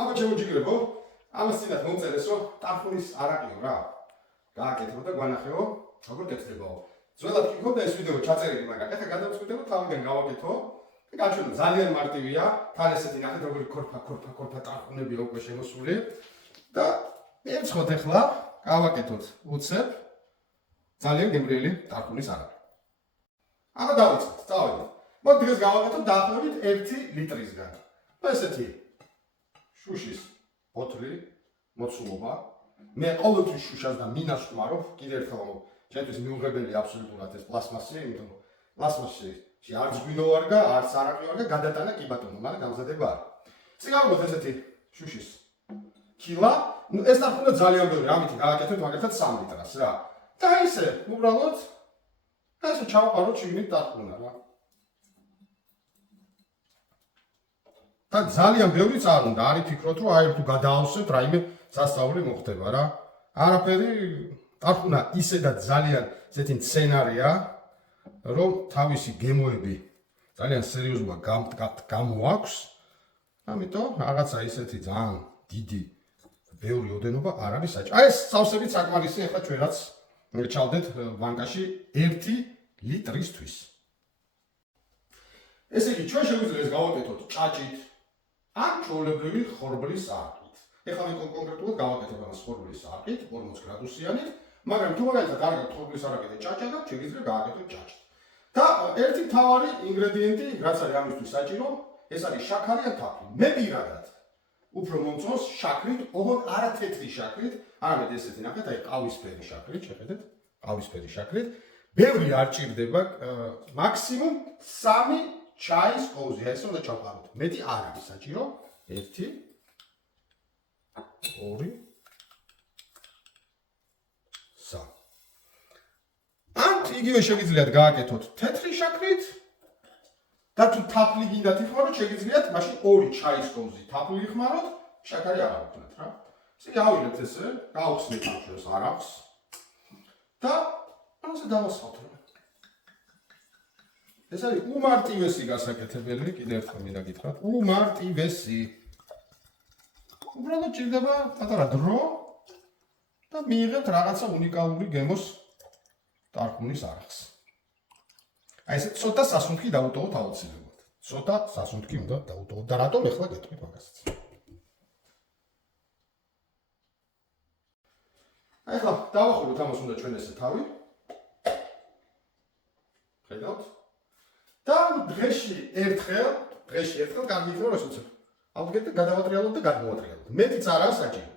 აბა შემოჯიგრებო, ამას წინათ მომწერეს, რომ ტარხუნის არაყიო რა. გააკეთო და გვანახეო, როგორ გეცდებაო. ძველად კი მქონდა ეს ვიდეო ჩაწერილი, მაგრამ ეხლა გადავწყვიტე, თავიდან გავაკეთო. გაჩვენო ძალიან მარტივია, თან ესეთი ნახეთ, როგორი ქორფა ტარხუნებია უკვე შემოსული. და ერთხოთ ეხლა გავაკეთოთ უცებ ძალიან გემრიელი ტარხუნის არაყი. აბა დავიწყოთ, წავედით. მოდი დღეს გავაკეთოთ დაახლოებით 1 ლიტრისგან. და ესეთი შუშის ბოთლი მოცულობა. მე ყოველთვის შუშას და მინას ვკმარობ, კიდევ ერთხელ ვამბობ, ჩემთვის მიუღებელი აბსოლუტურად ეს პლასმასი, იმიტომ რომ პლასმასი არც გვინო არ გა, არც არაყი არ გა, გადატანა კი ბატონო, მაგრამ გამზადება არა. ისე გავაკეთოთ ესეთი შუშის კილა, ეს ტარხუნა ძალიან ბევრი, ამით გააკეთოთ მაგალითად 3 ლიტრას რა. და ისე, უბრალოდ ესე ჩავყაროთ შიგნით ტარხუნა რა. და ძალიან ბევრი წარ უნდა, არ იფიქროთ, რომ აი თუ გადაავსებთ, რაიმე სასწაული მოხდება რა. არაფერი, ტარხუნა ისედაც ძალიან ესეთი მცენარეა, რომ თავისი გემოები ძალიან სერიოზულად გამოაქვს. ამიტომ რაღაცა ისეთი ძალიან დიდი ბევრი ოდენობა არ არის საჭირო. აი ეს სავსებით საკმარისი ახლა ჩვენაც ჩავდეთ ბანკაში 1 ლიტრისთვის. ესე იგი, ჩვენ შეგვიძლია ეს გავაკეთოთ ჭაჭით ან ჩვეულებრივი ხორბლის არყით. ეხლა მე კონკრეტულად გავაკეთებ ამას ხორბლის არყით 40 გრადუსიანით, მაგრამ თუ მაგალითად კარგად ხორბლის არყი და ჭაჭა გაქვთ, შეგვიძლია გავაკეთოთ ჭაჭით. და ერთი მთავარი ინგრედიენტი, რაც არის ამისთვის საჭირო, ეს არის შაქარი ან თაფლი. მე პირადად უფრო მომწონს შაქრით, ოღონდ არა თეთრი შაქრით, არამედ ესეთი ნახეთ, აი ყავისფერი შაქრით, შეხედეთ, ყავისფერი შაქრით. ბევრი არ ჭირდება, მაქსიმუმ 3 ჩაის კოვზი, ეს უნდა ჩავყავოთ. მეტი არ არის საჭირო. 1 2 3. ან იგივე შეგიძლიათ გააკეთოთ თეთრი შაქრით და თუ თაფლი გინდათ იხმაროთ, შეგიძლიათ მაშინ 2 ჩაის კოვზი თაფლი იხმაროთ, შაქარი არ აქვთ რა. ისე გავილებთ ესე, გავხსნით ამ შეს არახს და ამაზე დავასხავთ რა. ეს არის უმარტივესი გასაკეთებელი, კიდევ ერთხელ მინდა გითხრათ, უმარტივესი. უბრალოდ ჭირდება პატარა დრო და მიიღებთ რაღაცა უნიკალური გემოს ტარხუნის არახს. აი ესე ცოტა სასუნთქი დაუტოვოთ აუცილებლად. ცოტა სასუნთქი უნდა დაუტოვოთ და რატომ ეხლა გეტყვით მაგასაც. აი ახლა დავახუროთ ამას უნდა ჩვენ ესე თავი. ხედავთ? და დღეში ერთხელ კარგი იქნება ეს უცებ. ავდგეთ და გადავატრიალოთ და გადმოვატრიალოთ. მეტიც არაა საჭირო.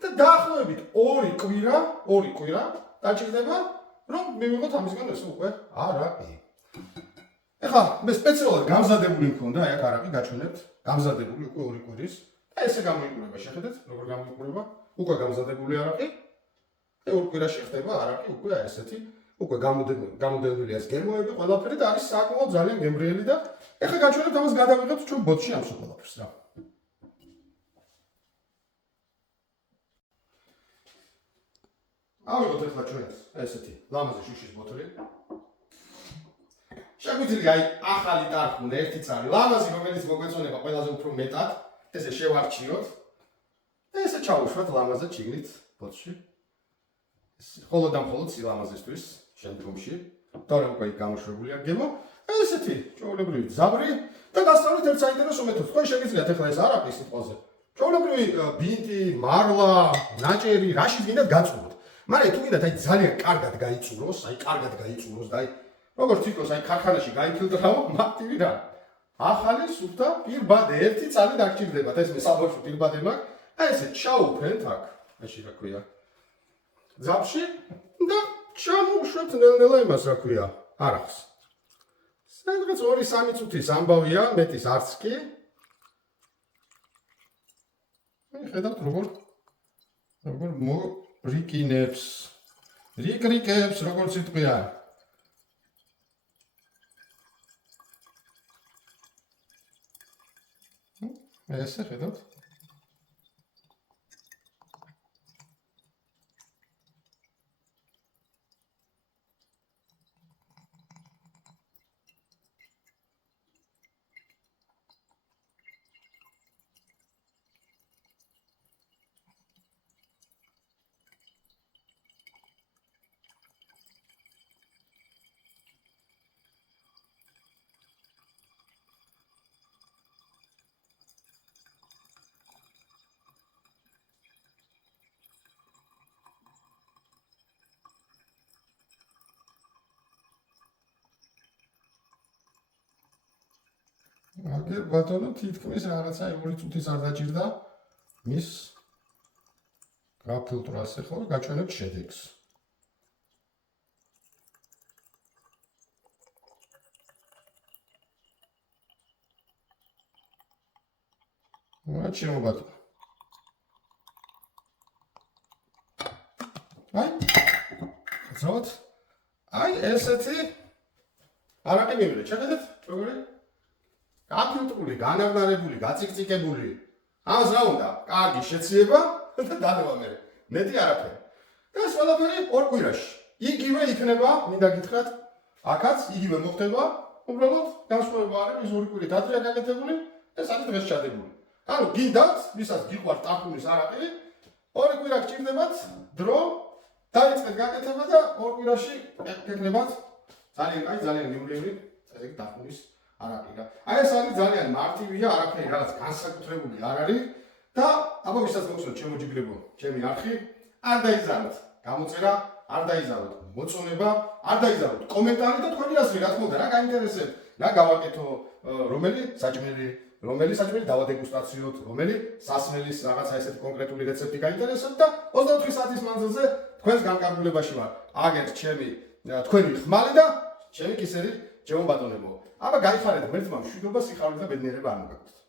და დაახლოებით 2 კვირა დაჭირდება, რომ მივიღოთ ამისგან ეს უკვე არაყი. ეხლა მე სპეციალურად გამზადებული მქონდა, აი აქ არაყი გაჩვენებთ, გამზადებული უკვე 2 კვირის. და ესე გამოიყურება, შეხედეთ, როგორ გამოიყურება, უკვე გამზადებული არაყი. და 2 კვირაში ხდება არაყი უკვე ესეთი, უკვე გამოდენილია ეს გემოები, ყველაფერი და არის საკმაოდ ძალიან გემრიელი და ეხლა გაჩვენებთ ამას გადავიღებთ ჩვენ ბოთში ამ ყველაფერს რა. ავიღოთ ეხლა ჩვენ ესეთი ლამაზი შუშის ბოთლი. შეგვიძლია აი ახალი ტარხუნა ერთიც არის ლამაზი, რომელიც მოგვეწონება ყველაზე უფრო მეტად, ესე შევარჩიოთ და ესე ჩავუშვათ ლამაზად შიგნით ბოთლში. მხოლოდ და მხოლოდ სილამაზისთვის შემდგომში, თორემ უკვე გამოშვებულია გემო, ესეთი ჩვეულებრივი ძაბრი და გასწავლით ერთ საინტერესო მეთოდს. თქვენ შეგიძლიათ ეხლა ეს არაყი სიტყვაზე. ჩვეულებრივი ბინტი, მარლა, ნაჭერი, რაშიც გინდათ გაწუროთ. მაგრამ თუ გინდათ აი ძალიან კარგად გაიწუროს და აი როგორც თვითონ აი ქარხანაში გაიფილტრაო, მარტივი რა. ახალი სუფთა პირბადე, ერთი წალი დაგჭირდებათ, ეს მე საბავშვო პირბადე მაქვს. აი ესე ჩაუფენთ აქ, მაშინ რა ქვია. ძაბში და ჩამოვუშვებთ ნელ-ნელა იმას რა ქვია, არახს. სადღაც 2-3 წუთის ამბავია, მეტის არც კი. ხედავთ როგორ რიკინებს, რიკრიკებს, როგორც იტყვია. ესე ხედავთ. აგერ ბატონო თითქმის რაღაცა 2 წუთის არ დაჭირდა მის გაფილტრას ახლა გაჩვენებთ შედეგს. რა ბატონო. ზოგადად აი ესეთი არაკი მივიღეთ. შეხედეთ როგორი? გაფილტრული, განაღრმავებული, გაწიკწიკებული. ამას რა უნდა? კარგი შეცვლება და დადება მე. მეტი არაფერი. და ყველაფერი ორ კვირაში. იგივე იქნება, მინდა გითხრათ, აქაც იგივე მოხდება, უბრალოდ განსხვავება არის ის 2 კვირით ადრე გაკეთებული, ეს არის დღეს ჩადებული. ანუ გინდათ, ვისაც გიყვართ ტაფუნის არაკი, 2 კვირა გჭირდებათ დრო, დაიწყეთ გაკეთება და 2 კვირაში გეკლებათ ძალიან კაი, ძალიან მიულევი, ესე იგი ტაფუნის არაკი. აი ეს არის ძალიან მარტივია, არაფერი რაღაც განსაკუთრებული არ არის და აბა ვისაც მოგწონთ შემოჯიგრებო ჩემი არხი, არ დაიზარდეთ გამოწერა, არ დაიზარდოთ მოწონება, არ დაიზარდოთ კომენტარი და თქვენი აზრი, რა თქმა უნდა, რა გაინტერესებთ, რა გავაკეთო, რომელი საჭმელი დავადეგუსტაციოთ, რომელი სასმელის რაღაცა ესეთი კონკრეტული რეცეპტი გაინტერესებთ და 24 საათის მანძილზე თქვენს განკარგულებაში ვარ. აგეთ თქვენი ხმალი და ჩემი კისერი ჩემო ბატონებო. აბა გაიხარეთ ღმერთმა მშვიდობა, სიხარული და ბედნიერება არ მოგაქვთ.